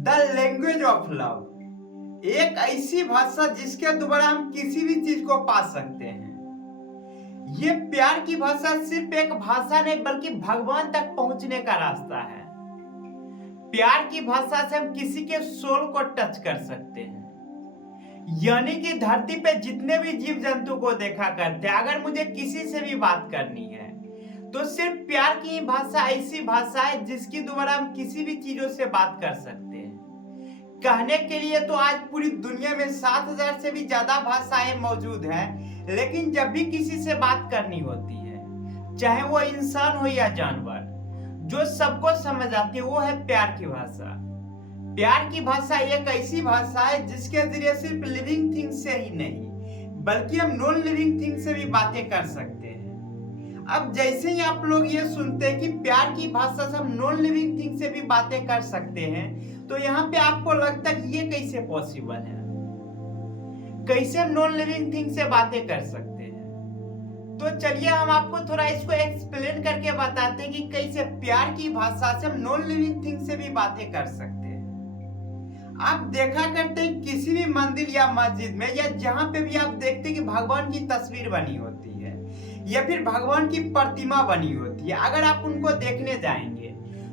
The language of love, एक ऐसी भाषा जिसके द्वारा हम किसी भी चीज को पा सकते हैं। ये प्यार की भाषा सिर्फ एक भाषा नहीं बल्कि भगवान तक पहुंचने का रास्ता है। प्यार की भाषा से हम किसी के सोल को टच कर सकते हैं। यानी कि धरती पे जितने भी जीव जंतु को देखा करते हैं, अगर मुझे किसी से भी बात करनी है तो सिर्फ प्यार की ही भाषा ऐसी भाषा है जिसके द्वारा हम किसी भी चीजों से बात कर सकते हैं। कहने के लिए तो आज पूरी दुनिया में 7,000 से भी ज्यादा भाषाएं मौजूद हैं, लेकिन जब भी किसी से बात करनी होती है, चाहे वो इंसान हो या जानवर, जो सबको समझ आती है वो है प्यार की भाषा। प्यार की भाषा एक ऐसी भाषा है जिसके जरिए सिर्फ लिविंग थिंग से ही नहीं बल्कि हम नॉन लिविंग थिंग से भी बातें कर सकते हैं। अब जैसे ही आप लोग ये सुनते हैं कि प्यार की भाषा से हम नॉन लिविंग थिंग से भी बातें कर सकते हैं, तो यहाँ पे आपको लगता है कि ये कैसे पॉसिबल है, कैसे हम नॉन लिविंग थिंग से बातें कर सकते हैं। तो चलिए हम आपको थोड़ा इसको एक्सप्लेन करके बताते हैं कि कैसे प्यार की भाषा से हम नॉन लिविंग थिंग से भी बातें कर सकते हैं। आप देखा करते हैं किसी भी मंदिर या मस्जिद में या जहां पे भी आप देखते हैं कि भगवान की तस्वीर बनी होती है या फिर भगवान की प्रतिमा बनी होती है, अगर आप उनको देखने जाएंगे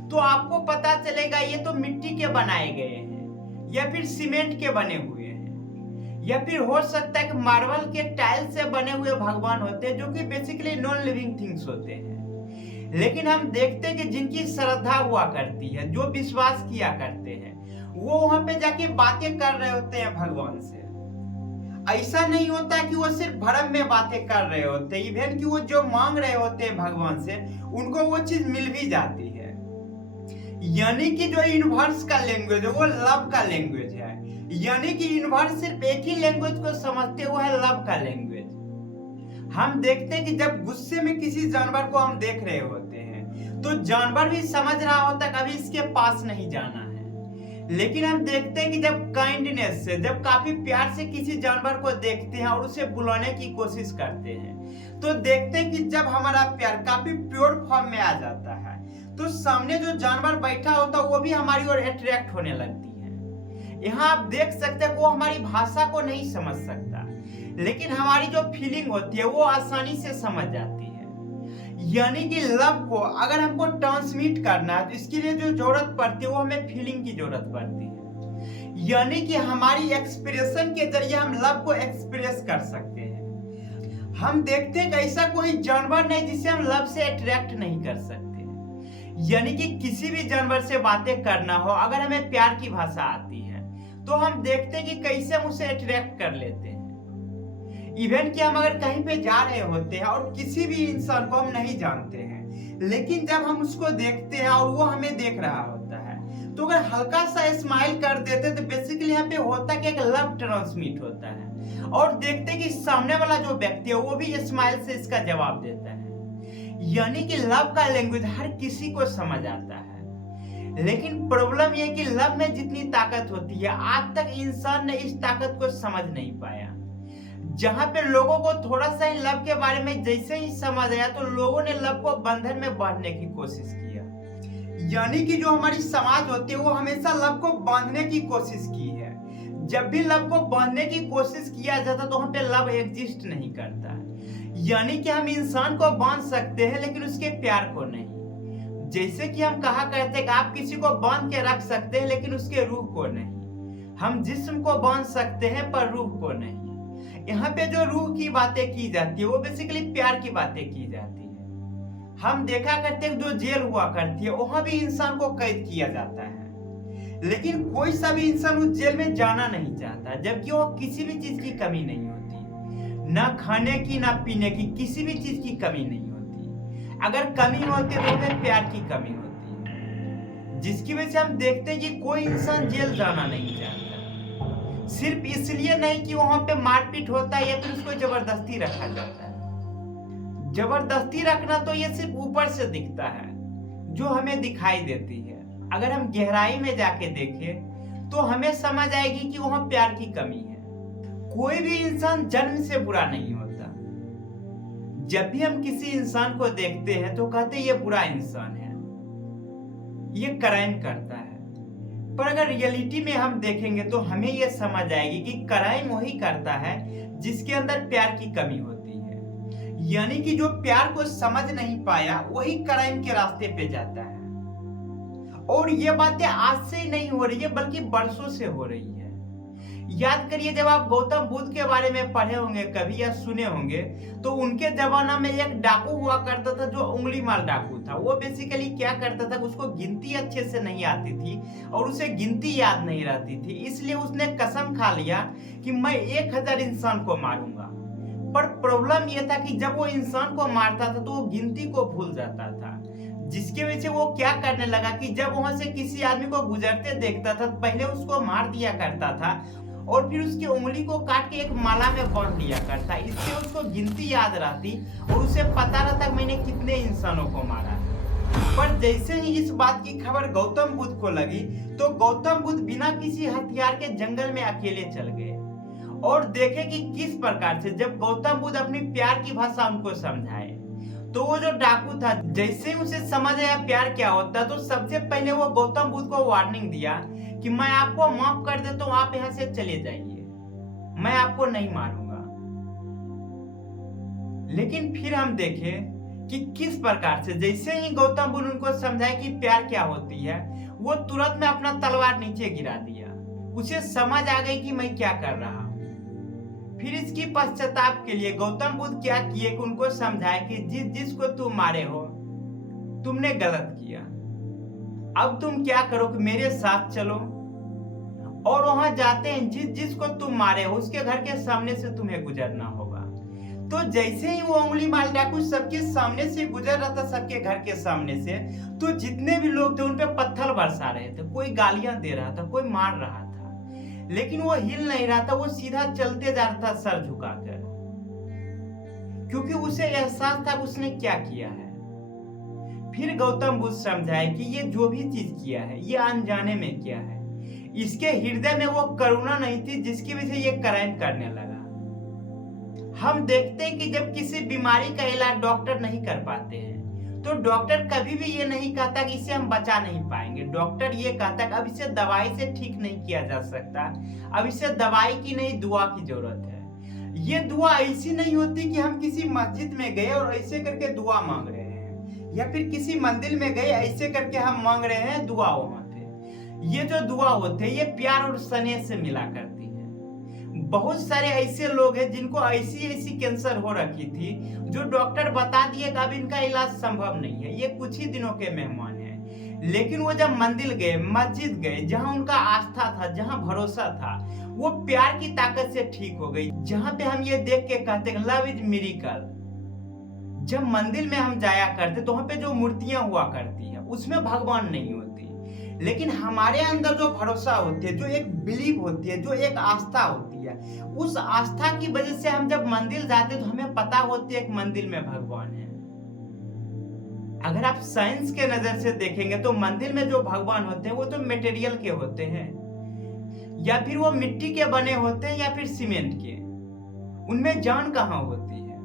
तो आपको पता चलेगा ये तो मिट्टी के बनाए गए हैं या फिर सीमेंट के बने हुए हैं या फिर हो सकता है कि मार्बल के टाइल से बने हुए भगवान होते हैं, जो कि बेसिकली नॉन लिविंग थिंग्स होते हैं। लेकिन हम देखते हैं कि जिनकी श्रद्धा हुआ करती है, जो विश्वास किया करते हैं, वो वहां पे जाके बातें कर रहे होते हैं भगवान से। ऐसा नहीं होता कि वो सिर्फ भरम में बातें कर रहे होते, इवन कि वो जो मांग रहे होते हैं भगवान से उनको वो चीज मिल भी जाती है। यानी कि जो यूनिवर्स का लैंग्वेज है वो लव का लैंग्वेज है। यानी कि यूनिवर्स सिर्फ एक ही लैंग्वेज को समझते हुए है, लव का लैंग्वेज। हम देखते हैं कि जब गुस्से में किसी जानवर को हम देख रहे होते हैं तो जानवर भी समझ रहा होता है कभी इसके पास नहीं जाना है। लेकिन हम देखते हैं कि जब काइंडनेस से, जब काफी प्यार से किसी जानवर को देखते हैं और उसे बुलाने की कोशिश करते हैं, तो देखते हैं कि जब हमारा प्यार काफी प्योर फॉर्म में आ जाता है तो सामने जो जानवर बैठा होता है वो भी हमारी ओर अट्रैक्ट होने लगती है। यहाँ आप देख सकते हैं वो हमारी भाषा को नहीं समझ सकता, लेकिन हमारी जो फीलिंग होती है वो आसानी से समझ जाती है। यानी कि लव को अगर हमको ट्रांसमिट करना है तो इसके लिए जो जरूरत पड़ती है वो हमें फीलिंग की जरूरत पड़ती है। यानी कि हमारी एक्सप्रेशन के जरिए हम लव को एक्सप्रेस कर सकते हैं। हम देखते हैं कि ऐसा कोई जानवर नहीं जिसे हम लव से अट्रैक्ट नहीं कर सकते। यानी कि किसी भी जानवर से बातें करना हो, अगर हमें प्यार की भाषा आती है तो हम देखते हैं कि कैसे हम उसे अट्रैक्ट कर लेते हैं। इवन कि हम अगर कहीं पे जा रहे होते हैं और किसी भी इंसान को हम नहीं जानते हैं, लेकिन जब हम उसको देखते हैं और वो हमें देख रहा होता है तो अगर हल्का सा स्माइल कर देते तो बेसिकली यहाँ पे होता है कि एक लव ट्रांसमिट होता है और देखते हैं कि सामने वाला जो व्यक्ति है वो भी स्माइल से इसका जवाब देता है। यानी कि लव का लैंग्वेज हर किसी को समझ आता है। लेकिन प्रॉब्लम यह कि लव में जितनी ताकत होती है आज तक इंसान ने इस ताकत को समझ नहीं पाया। जहां पे लोगों को थोड़ा सा ही लव के बारे में जैसे ही समझ आया तो लोगों ने लव को बंधन में बांधने की कोशिश किया। यानी कि जो हमारी समाज होती है वो हमेशा लव को बांधने की कोशिश की है। जब भी लव को बांधने की कोशिश किया जाता तो वहां पे लव एग्जिस्ट नहीं करता है। यानी कि हम इंसान को बांध सकते हैं लेकिन उसके प्यार को नहीं। जैसे कि हम कहा करते हैं कि आप किसी को बांध के रख सकते हैं लेकिन उसके रूह को नहीं। हम जिस्म को बांध सकते हैं पर रूह को नहीं। यहाँ पे जो रूह की बातें की जाती है वो बेसिकली प्यार की बातें की जाती है। हम देखा करते हैं जो जेल हुआ करती है वहां भी इंसान को कैद किया जाता है, लेकिन कोई सा भी इंसान उस जेल में जाना नहीं चाहता, जबकि वो किसी भी चीज की कमी नहीं होती, ना खाने की ना पीने की, किसी भी चीज की कमी नहीं होती। अगर कमी होती है तो हमें प्यार की कमी होती है, जिसकी वजह से हम देखते हैं कि कोई इंसान जेल जाना नहीं चाहता। सिर्फ इसलिए नहीं कि वहां पे मारपीट होता है या फिर उसको जबरदस्ती रखा जाता है। जबरदस्ती रखना तो ये सिर्फ ऊपर से दिखता है, जो हमें दिखाई देती है। अगर हम गहराई में जाके देखें तो हमें समझ आएगी कि वहां प्यार की कमी है। कोई भी इंसान जन्म से बुरा नहीं होता। जब भी हम किसी इंसान को देखते हैं तो कहते हैं ये बुरा इंसान है, ये क्राइम करता है। पर अगर रियलिटी में हम देखेंगे तो हमें यह समझ आएगी कि क्राइम वही करता है जिसके अंदर प्यार की कमी होती है। यानी कि जो प्यार को समझ नहीं पाया वही क्राइम के रास्ते पे जाता है। और ये बातें आज से ही नहीं हो रही है बल्कि बरसों से हो रही है। याद करिए, जब आप गौतम बुद्ध के बारे में पढ़े होंगे कभी या सुने होंगे, तो उनके जमाना में एक डाकू हुआ करता था जो उंगली माल डाकू था। वो बेसिकली क्या करता था, उसको गिनती अच्छे से नहीं आती थी और उसे गिनती याद नहीं रहती थी, इसलिए उसने कसम खा लिया कि मैं 1000 इंसान को मारूंगा। पर प्रॉब्लम यह था कि जब वो इंसान को मारता था तो वो गिनती को भूल जाता था, जिसके वजह से वो क्या करने लगा कि जब वहां से किसी आदमी को गुजरते देखता था पहले उसको मार दिया करता था और फिर उसकी उंगली को काट के एक माला में बांध लिया करता। इससे उसको गिनती याद रहती और उसे पता रहता मैंने कितने इंसानों को मारा। पर जैसे ही इस बात की खबर गौतम बुद्ध को लगी तो गौतम बुद्ध बिना किसी हथियार के जंगल में अकेले चल गए और देखे कि किस प्रकार से जब गौतम बुद्ध अपनी प्यार की भाषा उनको समझाए तो वो जो डाकू था जैसे ही उसे समझ आया प्यार क्या होता तो सबसे पहले वो गौतम बुद्ध को वार्निंग दिया कि मैं आपको माफ कर देता हूं, आप यहां से चले जाइए, मैं आपको नहीं मारूंगा। लेकिन फिर हम देखें कि किस प्रकार से जैसे ही गौतम बुद्ध उनको समझाए कि प्यार क्या होती है वो तुरंत में अपना तलवार नीचे गिरा दिया। उसे समझ आ गई कि मैं क्या कर रहा हूं। फिर इसकी पश्चाताप के लिए गौतम बुद्ध क्या किए कि उनको समझाए कि जिसको तुम मारे हो तुमने गलत किया, अब तुम क्या करो कि मेरे साथ चलो और वहां जाते हैं जिसको तुम मारे हो उसके घर के सामने से तुम्हें गुजरना होगा। तो जैसे ही वो उंगली माल डाकू सबके सामने से गुजर रहा था, सबके घर के सामने से, तो जितने भी लोग थे उन पे पत्थर बरसा रहे थे, कोई गालियां दे रहा था, कोई मार रहा था, लेकिन वो हिल नहीं रहा था, वो सीधा चलते जा रहा था सर झुकाकर, क्योंकि उसे एहसास था उसने क्या किया है। फिर गौतम बुद्ध समझाए कि ये जो भी चीज किया है ये अनजाने में किया है, इसके हृदय में वो करुणा नहीं थी जिसकी वजह से ये क्राइम करने लगा। हम देखते हैं कि जब किसी बीमारी का इलाज डॉक्टर नहीं कर पाते हैं तो डॉक्टर कभी भी ये नहीं कहता कि इसे हम बचा नहीं पाएंगे। डॉक्टर ये कहता है कि अब इसे दवाई से ठीक नहीं किया जा सकता, अब इसे दवाई की नहीं दुआ की जरूरत है। ये दुआ ऐसी नहीं होती कि हम किसी मस्जिद में गए और ऐसे करके दुआ मांग रहे हैं या फिर किसी मंदिर में गए ऐसे करके हम मांग रहे हैं दुआ वहां थे। ये जो दुआ होते हैं ये प्यार और स्नेह से मिला करती है। बहुत सारे ऐसे लोग हैं जिनको ऐसी कैंसर हो रखी थी जो डॉक्टर बता दिए कि अब इनका इलाज संभव नहीं है, ये कुछ ही दिनों के मेहमान हैं, लेकिन वो जब मंदिर गए, मस्जिद गए, जहां उनका आस्था था, जहां भरोसा था, वो प्यार की ताकत से ठीक हो गई। जहां पे हम ये देख के कहते हैं लव इज मिरेकल। जब मंदिर में हम जाया करते तो वहां पे जो मूर्तियां हुआ करती है उसमें भगवान नहीं होती, लेकिन हमारे अंदर जो भरोसा होती है, जो एक बिलीव होती है, जो एक आस्था होती है, उस आस्था की वजह से हम जब मंदिर जाते तो हमें पता होती है कि मंदिर में भगवान है। अगर आप साइंस के नजर से देखेंगे तो मंदिर में जो भगवान होते हैं वो तो मटेरियल के होते हैं या फिर वो मिट्टी के बने होते हैं या फिर सीमेंट के। उनमें जान कहाँ होती है?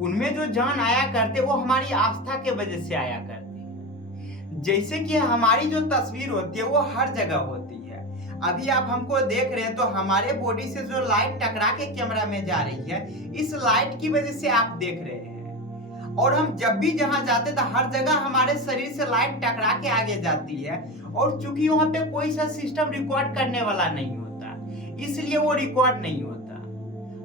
उनमें जो जान आया करते वो हमारी आस्था के वजह से आया करती है। जैसे कि हमारी जो तस्वीर होती है वो हर जगह होती है। अभी आप हमको देख रहे हैं तो हमारे बॉडी से जो लाइट टकरा के कैमरा में जा रही है, इस लाइट की वजह से आप देख रहे हैं। और हम जब भी जहां जाते तो हर जगह हमारे शरीर से लाइट टकरा के आगे जाती है, और चूंकि वहां पे कोई सा सिस्टम रिकॉर्ड करने वाला नहीं होता इसलिए वो रिकॉर्ड नहीं होता।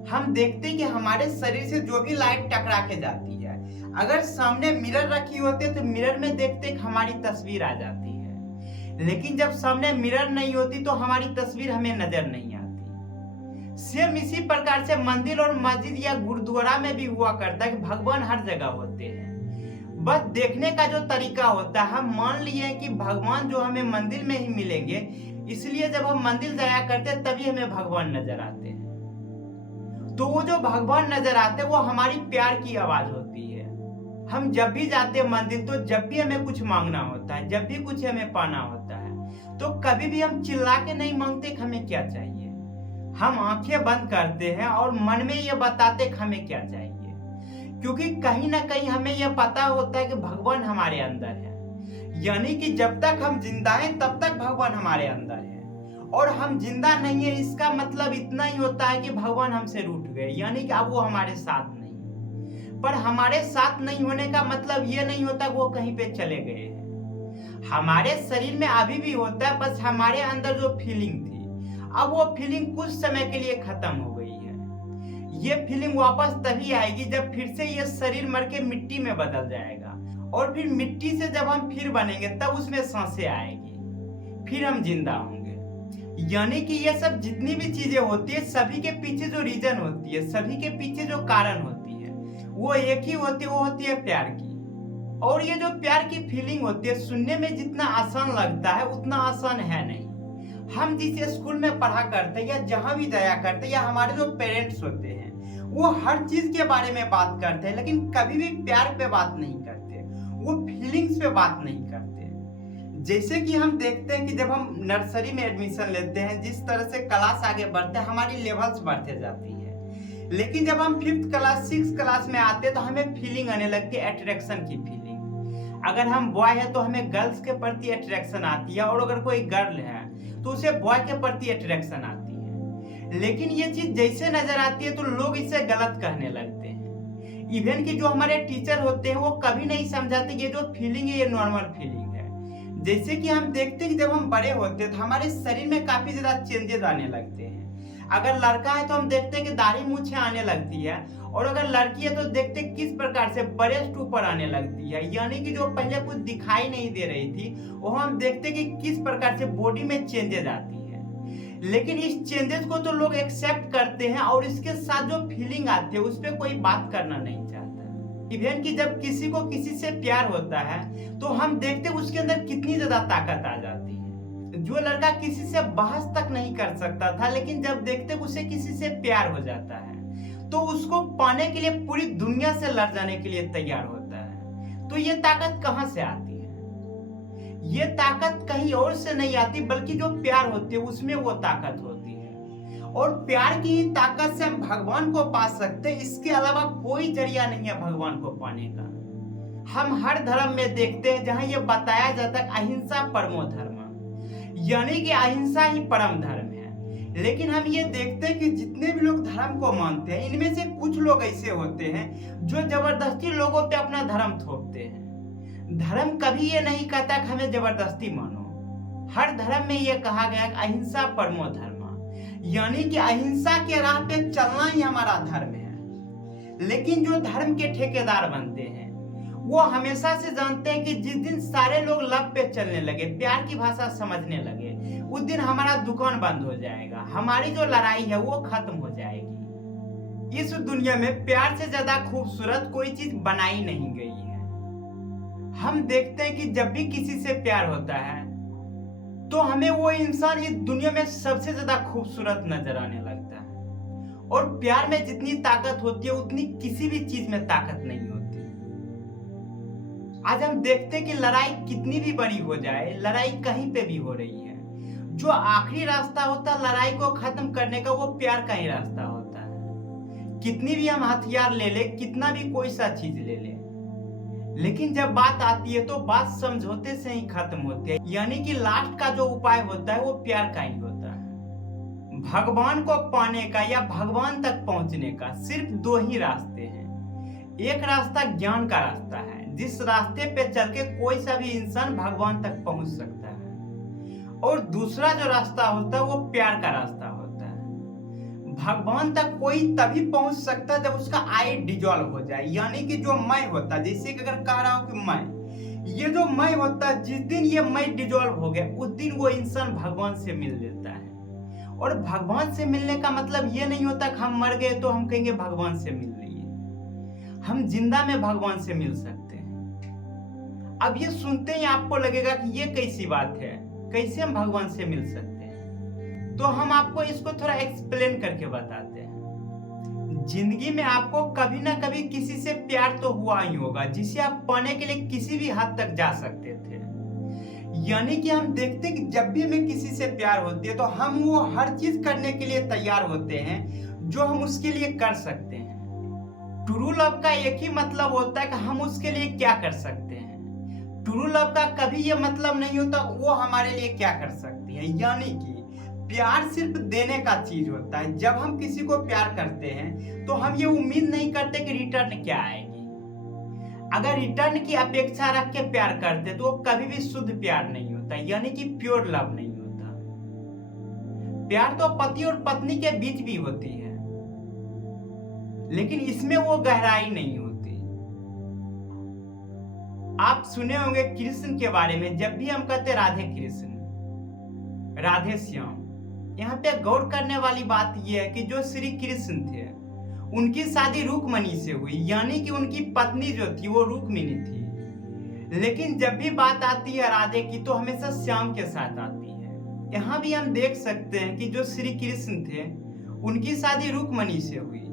हम देखते हैं कि हमारे शरीर से जो भी लाइट टकरा के जाती है, अगर सामने मिरर रखी होती है तो मिरर में देखते हैं कि हमारी तस्वीर आ जाती है, लेकिन जब सामने मिरर नहीं होती तो हमारी तस्वीर हमें नजर नहीं आती। सेम इसी प्रकार से मंदिर और मस्जिद या गुरुद्वारा में भी हुआ करता है कि भगवान हर जगह होते हैं, बस देखने का जो तरीका होता है। हम मान लिए कि भगवान जो हमें मंदिर में ही मिलेंगे, इसलिए जब हम मंदिर जाया करते हैं तभी हमें भगवान नजर आते हैं। तो वो जो भगवान नजर आते हैं वो हमारी प्यार की आवाज होती है। हम जब भी जाते हैं मंदिर तो जब भी हमें कुछ मांगना होता है, जब भी कुछ हमें पाना होता है, तो कभी भी हम चिल्ला के नहीं मांगते कि हमें क्या चाहिए। हम आंखें बंद करते हैं और मन में ये बताते कि हमें क्या चाहिए, क्योंकि कहीं ना कहीं हमें यह पता होता है कि भगवान हमारे अंदर है। यानी कि जब तक हम जिंदा हैं तब तक भगवान हमारे अंदर है, और हम जिंदा नहीं है इसका मतलब इतना ही होता है कि भगवान हमसे रूठ गए, यानी कि अब वो हमारे साथ नहीं है। पर हमारे साथ नहीं होने का मतलब ये नहीं होता कि वो कहीं पे चले गए हैं। हमारे शरीर में अभी भी होता है, बस हमारे अंदर जो फीलिंग थी अब वो फीलिंग कुछ समय के लिए खत्म हो गई है। ये फीलिंग वापस तभी आएगी जब फिर से ये शरीर मर के मिट्टी में बदल जाएगा, और फिर मिट्टी से जब हम फिर बनेंगे तब उसमें सांसें आएगी, फिर हम जिंदा होंगे। यानी कि ये सब जितनी भी चीजें होती है सभी के पीछे जो रीजन होती है, सभी के पीछे जो कारण होती है वो एक ही होती है, वो होती है प्यार की। और ये जो प्यार की फीलिंग होती है सुनने में जितना आसान लगता है उतना आसान है नहीं। हम जिस स्कूल में पढ़ा करते हैं या जहां भी जाया करते हैं, या हमारे जो पेरेंट्स होते हैं वो हर चीज के बारे में बात करते हैं, लेकिन कभी भी प्यार पे बात नहीं करते, वो फीलिंग्स पे बात नहीं करते। जैसे कि हम देखते हैं कि जब हम नर्सरी में एडमिशन लेते हैं, जिस तरह से क्लास आगे बढ़ते हैं हमारी लेवल्स बढ़ते जाती है, लेकिन जब हम 5th क्लास 6th क्लास में आते हैं तो हमें फीलिंग आने लगती है, अट्रैक्शन की फीलिंग। अगर हम बॉय है तो हमें गर्ल्स के प्रति अट्रैक्शन आती है, और अगर कोई गर्ल है तो उसे बॉय के प्रति अट्रैक्शन आती है। लेकिन ये चीज जैसे नजर आती है तो लोग इसे गलत कहने लगते हैं। इवन कि जो हमारे टीचर होते हैं वो कभी नहीं समझाते कि ये जो फीलिंग है ये नॉर्मल फीलिंग है। जैसे कि हम देखते हैं कि जब हम बड़े होते हैं तो हमारे शरीर में काफी ज्यादा चेंजेस आने लगते हैं। अगर लड़का है तो हम देखते हैं कि दाढ़ी मूछें आने लगती है, और अगर लड़की है तो देखते हैं किस प्रकार से ब्रेस्ट ऊपर आने लगती है, यानी कि जो पहले कुछ दिखाई नहीं दे रही थी वो हम देखते हैं कि किस प्रकार से बॉडी में चेंजेस आती है। लेकिन इस चेंजेस को तो लोग एक्सेप्ट करते हैं, और इसके साथ जो फीलिंग आती है उस पर कोई बात करना नहीं चाहता। इवन कि जब किसी को किसी से प्यार होता है तो हम देखते हैं उसके अंदर कितनी ज्यादा ताकत आ जाती है। जो लड़का किसी से बहस तक नहीं कर सकता था, लेकिन जब देखते उसे किसी से प्यार हो जाता है तो उसको पाने के लिए पूरी दुनिया से लड़ जाने के लिए तैयार होता है। तो ये ताकत कहां से आती है? ये ताकत कहीं और से नहीं आती, बल्कि जो प्यार होती है उसमें वो ताकत होती है। और प्यार की ताकत से हम भगवान को पा सकते हैं, इसके अलावा कोई जरिया नहीं है भगवान को पाने का। हम हर धर्म में देखते हैं जहां ये बताया जाता है अहिंसा परमो धर्म, यानी कि अहिंसा ही परम धर्म है। लेकिन हम ये देखते हैं कि जितने भी लोग धर्म को मानते हैं इनमें से कुछ लोग ऐसे होते हैं जो जबरदस्ती लोगों पे अपना धर्म थोपते हैं। धर्म कभी ये नहीं कहता कि हमें जबरदस्ती मानो। हर धर्म में ये कहा गया कि अहिंसा परमो धर्म, यानी कि अहिंसा के राह पे चलना ही हमारा धर्म है। लेकिन जो धर्म के ठेकेदार बनते हैं वो हमेशा से जानते हैं कि जिस दिन सारे लोग लव पे चलने लगे, प्यार की भाषा समझने लगे, उस दिन हमारा दुकान बंद हो जाएगा, हमारी जो लड़ाई है वो खत्म हो जाएगी। इस दुनिया में प्यार से ज्यादा खूबसूरत कोई चीज बनाई नहीं गई है। हम देखते हैं कि जब भी किसी से प्यार होता है तो हमें वो इंसान इस दुनिया में सबसे ज्यादा खूबसूरत नजर आने लगता है। और प्यार में जितनी ताकत होती है उतनी किसी भी चीज में ताकत नहीं होती। आज हम देखते हैं कि लड़ाई कितनी भी बड़ी हो जाए, लड़ाई कहीं पे भी हो रही है, जो आखिरी रास्ता होता है लड़ाई को खत्म करने का वो प्यार का ही रास्ता होता है। कितनी भी हम हथियार ले ले, कितना भी कोई सा चीज ले ले, लेकिन जब बात आती है तो बात समझौते से ही खत्म होती है। यानी कि लास्ट का जो उपाय होता है वो प्यार का ही होता है। भगवान को पाने का या भगवान तक पहुंचने का सिर्फ 2 ही रास्ते हैं। एक रास्ता ज्ञान का रास्ता है, जिस रास्ते पे चल के कोई सा भी इंसान भगवान तक पहुंच सकता है। और दूसरा जो रास्ता होता है वो प्यार का रास्ता होता है। भगवान तक कोई तभी पहुंच सकता है जब उसका आई डिजॉल्व हो जाए, यानी कि जो मैं होता है, जैसे कि अगर कह रहा हूं कि मैं, ये जो मैं होता है, जिस दिन ये मैं डिजॉल्व हो गया उस दिन वो इंसान भगवान से मिल लेता है। और भगवान से मिलने का मतलब ये नहीं होता कि हम मर गए तो हम कहेंगे भगवान से मिल लिए। हम जिंदा में भगवान से मिल सकते हैं। अब ये सुनते ही आपको लगेगा कि ये कैसी बात है, कैसे हम भगवान से मिल सकते हैं? तो हम आपको इसको थोड़ा एक्सप्लेन करके बताते हैं। जिंदगी में आपको कभी ना कभी किसी से प्यार तो हुआ ही होगा, जिसे आप पाने के लिए किसी भी हद तक जा सकते थे। यानी कि हम देखते कि जब भी हमें किसी से प्यार होती है तो हम वो हर चीज करने के लिए तैयार होते हैं जो हम उसके लिए कर सकते हैं। ट्रू लव का एक ही मतलब होता है कि हम उसके लिए क्या कर सकते हैं। ट्रू लव का कभी ये मतलब नहीं होता वो हमारे लिए क्या कर सकती है। यानी कि प्यार सिर्फ देने का चीज होता है। जब हम किसी को प्यार करते हैं तो हम ये उम्मीद नहीं करते कि रिटर्न क्या आएगी। अगर रिटर्न की अपेक्षा रख के प्यार करते तो वो कभी भी शुद्ध प्यार नहीं होता, यानी कि प्योर लव नहीं होता। प्यार तो पति और पत्नी के बीच भी होती है, लेकिन इसमें वो गहराई नहीं होती। आप सुने होंगे कृष्ण के बारे में, जब भी हम कहते राधे कृष्ण, राधे श्याम, यहाँ पे गौर करने वाली बात यह है कि जो श्री कृष्ण थे उनकी शादी रुक्मिणी से हुई, यानी कि उनकी पत्नी जो थी वो रुक्मिणी थी। लेकिन जब भी बात आती है राधे की तो हमेशा श्याम के साथ आती है। यहाँ भी हम देख सकते हैं कि जो श्री कृष्ण थे उनकी शादी रुक्मिणी से हुई,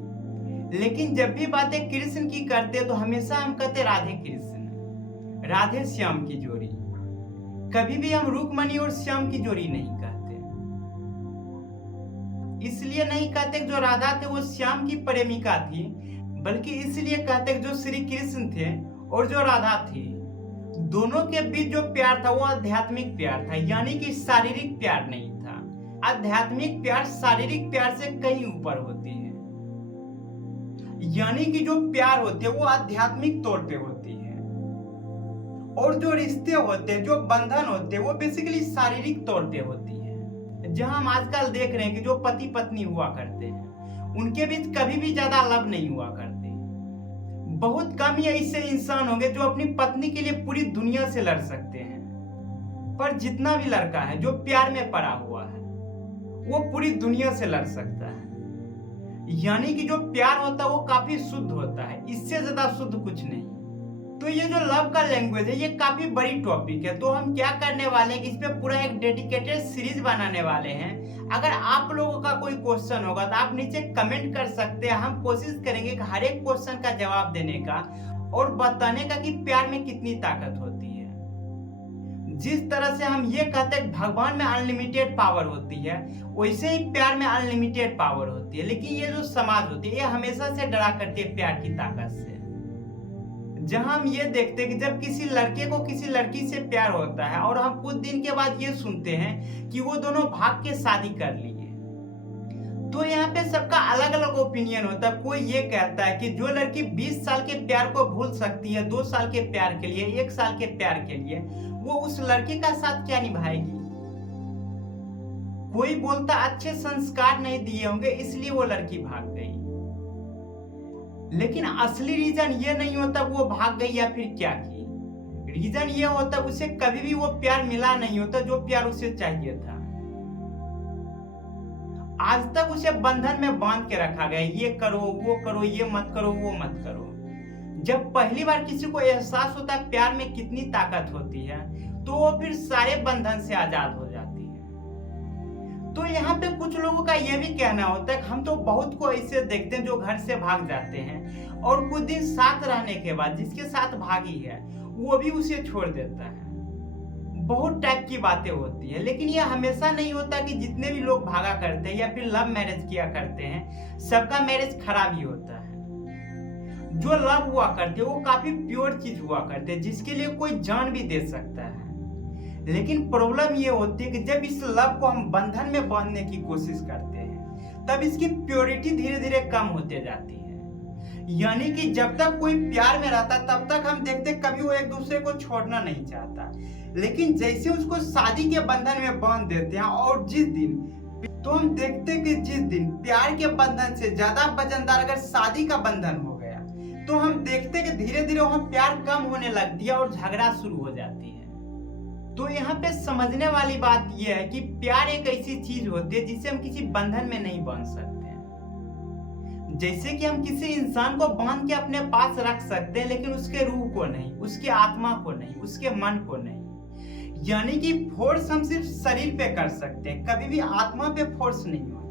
लेकिन जब भी बातें कृष्ण की करते तो हमेशा हम कहते राधे कृष्ण, राधे श्याम की जोड़ी। कभी भी हम रुक्मिणी और श्याम की जोड़ी नहीं कहते। इसलिए नहीं कहते जो राधा थे वो श्याम की प्रेमिका थी, बल्कि इसलिए कहते जो श्री कृष्ण थे और जो राधा थी, दोनों के बीच जो प्यार था वो आध्यात्मिक प्यार था, यानी कि शारीरिक प्यार नहीं था। आध्यात्मिक प्यार शारीरिक प्यार से कहीं ऊपर होती है, यानी कि जो प्यार होते हैं वो आध्यात्मिक तौर पे होती है, और जो रिश्ते होते हैं, जो बंधन होते हैं, वो बेसिकली शारीरिक तौर पे होती है। जहां हम आजकल देख रहे हैं कि जो पति पत्नी हुआ करते हैं उनके बीच कभी भी ज्यादा लव नहीं हुआ करते। बहुत कम ही ऐसे इंसान होंगे जो अपनी पत्नी के लिए पूरी दुनिया से लड़ सकते हैं, पर जितना भी लड़का है जो प्यार में पड़ा हुआ है वो पूरी दुनिया से लड़ सकता है। यानी कि जो प्यार होता है वो काफी शुद्ध होता है, इससे ज्यादा शुद्ध कुछ नहीं। तो ये जो लव का लैंग्वेज है ये काफी बड़ी टॉपिक है, तो हम क्या करने वाले हैं कि इस पे पूरा एक डेडिकेटेड सीरीज बनाने वाले हैं। अगर आप लोगों का कोई क्वेश्चन होगा तो आप नीचे कमेंट कर सकते हैं। हम कोशिश करेंगे कि हर एक क्वेश्चन का जवाब देने का और बताने का कि प्यार में कितनी ताकत होती है। जिस तरह से हम ये कहते हैं भगवान में अनलिमिटेड पावर होती है, वैसे ही प्यार में अनलिमिटेड पावर होती है। लेकिन ये जो समाज होती है ये हमेशा से डरा करती है प्यार की ताकत से। जहां हम ये देखते हैं कि जब किसी लड़के को किसी लड़की से प्यार होता है और हम कुछ दिन के बाद ये सुनते हैं कि वो दोनों भाग के शादी कर लिए, तो यहाँ पे सबका अलग अलग ओपिनियन होता है। कोई ये कहता है कि जो लड़की 20 साल के प्यार को भूल सकती है 2 साल के प्यार के लिए, 1 साल के प्यार के लिए, वो उस लड़के का साथ क्या निभाएगी। कोई बोलता अच्छे संस्कार नहीं दिए होंगे इसलिए वो लड़की भाग गई, लेकिन असली रीजन ये नहीं होता वो भाग गई या फिर क्या की। रीजन ये होता उसे कभी भी वो प्यार मिला नहीं होता जो प्यार उसे चाहिए था। आज तक उसे बंधन में बांध के रखा गया, ये करो वो करो, ये मत करो वो मत करो। जब पहली बार किसी को एहसास होता है प्यार में कितनी ताकत होती है तो वो फिर सारे बंधन से आजाद हो जाती है। तो यहाँ पे कुछ लोगों का यह भी कहना होता है कि हम तो बहुत को ऐसे देखते हैं जो घर से भाग जाते हैं और कुछ दिन साथ रहने के बाद जिसके साथ भागी है वो भी उसे छोड़ देता है। बहुत टाइप की बातें होती है, लेकिन यह हमेशा नहीं होता कि जितने भी लोग भागा करते हैं या फिर लव मैरिज किया करते हैं सबका मैरिज खराब ही होता है। जो लव हुआ करते हैं वो काफी प्योर चीज हुआ करते हैं जिसके लिए कोई जान भी दे सकता है। लेकिन प्रॉब्लम ये होती है कि जब इस लव को हम बंधन में बांधने की कोशिश करते हैं तब इसकी प्योरिटी धीरे धीरे कम होते जाती है। यानी कि जब तक कोई प्यार में रहता तब तक हम देखते कभी वो एक दूसरे को छोड़ना नहीं चाहता, लेकिन जैसे उसको शादी के बंधन में बांध देते हैं और जिस दिन तो हम देखते हैं कि जिस दिन प्यार के बंधन से ज्यादा वजनदार अगर शादी का बंधन हो गया तो हम देखते हैं कि धीरे धीरे वहां प्यार कम होने लगती है और झगड़ा शुरू हो जाती है। तो यहाँ पे समझने वाली बात यह है कि प्यार एक ऐसी चीज होती है जिसे हम किसी बंधन में नहीं बांध सकते हैं। जैसे कि हम किसी इंसान को बांध के अपने पास रख सकते हैं लेकिन उसके रूह को नहीं, उसके आत्मा को नहीं, उसके मन को नहीं। यानी कि फोर्स हम सिर्फ शरीर पे कर सकते हैं, कभी भी आत्मा पे फोर्स नहीं होता।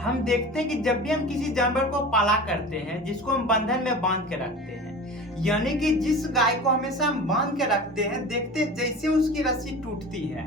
हम देखते हैं कि जब भी हम किसी जानवर को पाला करते हैं जिसको हम बंधन में बांध के रखते हैं, यानी कि जिस गाय को हमेशा हम बांध के रखते हैं, देखते जैसे उसकी रस्सी टूटती है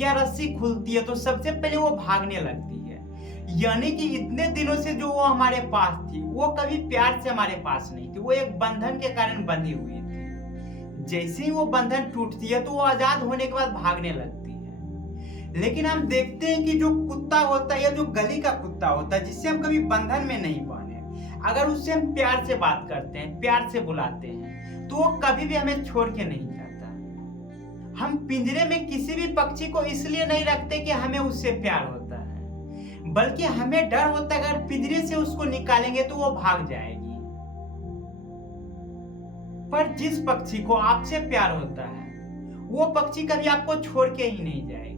या रस्सी खुलती है तो सबसे पहले वो भागने लगती है। यानी कि इतने दिनों से जो वो हमारे पास थी वो कभी प्यार से हमारे पास नहीं थी, वो एक बंधन के कारण बंधी हुई थी। जैसे ही वो बंधन टूटती है तो वो आजाद होने के बाद भागने लगती है। लेकिन हम देखते हैं कि जो कुत्ता होता है या जो गली का कुत्ता होता है जिससे हम कभी बंधन में नहीं बने, अगर उससे हम प्यार से बात करते हैं, प्यार से बुलाते हैं, तो वो कभी भी हमें छोड़ के नहीं जाता। हम पिंजरे में किसी भी पक्षी को इसलिए नहीं रखते कि हमें उससे प्यार होता है, बल्कि हमें डर होता है अगर पिंजरे से उसको निकालेंगे तो वो भाग जाएगी। पर जिस पक्षी को आपसे प्यार होता है वो पक्षी कभी आपको छोड़ के ही नहीं जाएगी।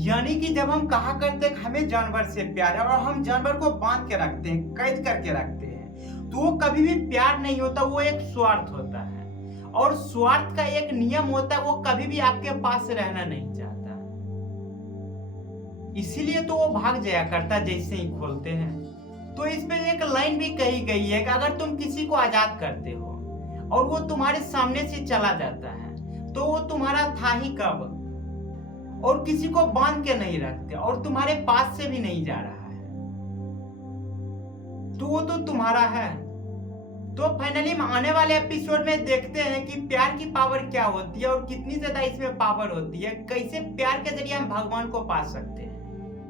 यानी कि जब हम कहा करते हैं हमें जानवर से प्यार है और हम जानवर को बांध के रखते हैं, कैद करके रखते हैं, तो वो कभी भी प्यार नहीं होता, वो एक स्वार्थ होता है। और स्वार्थ का एक नियम होता है, वो कभी भी आपके पास रहना नहीं चाहता, इसीलिए तो वो भाग जाया करता जैसे ही खोलते हैं। तो इसमें एक लाइन भी कही गई है कि अगर तुम किसी को आजाद करते हो और वो तुम्हारे सामने से चला जाता है तो वो तुम्हारा था ही कब, और किसी को बांध के नहीं रखते और तुम्हारे पास से भी नहीं जा रहा है तो वो तो तुम्हारा है। तो फाइनली हम आने वाले एपिसोड में देखते हैं कि प्यार की पावर क्या होती है और कितनी ज्यादा इसमें पावर होती है, कैसे प्यार के जरिए हम भगवान को पा सकते हैं।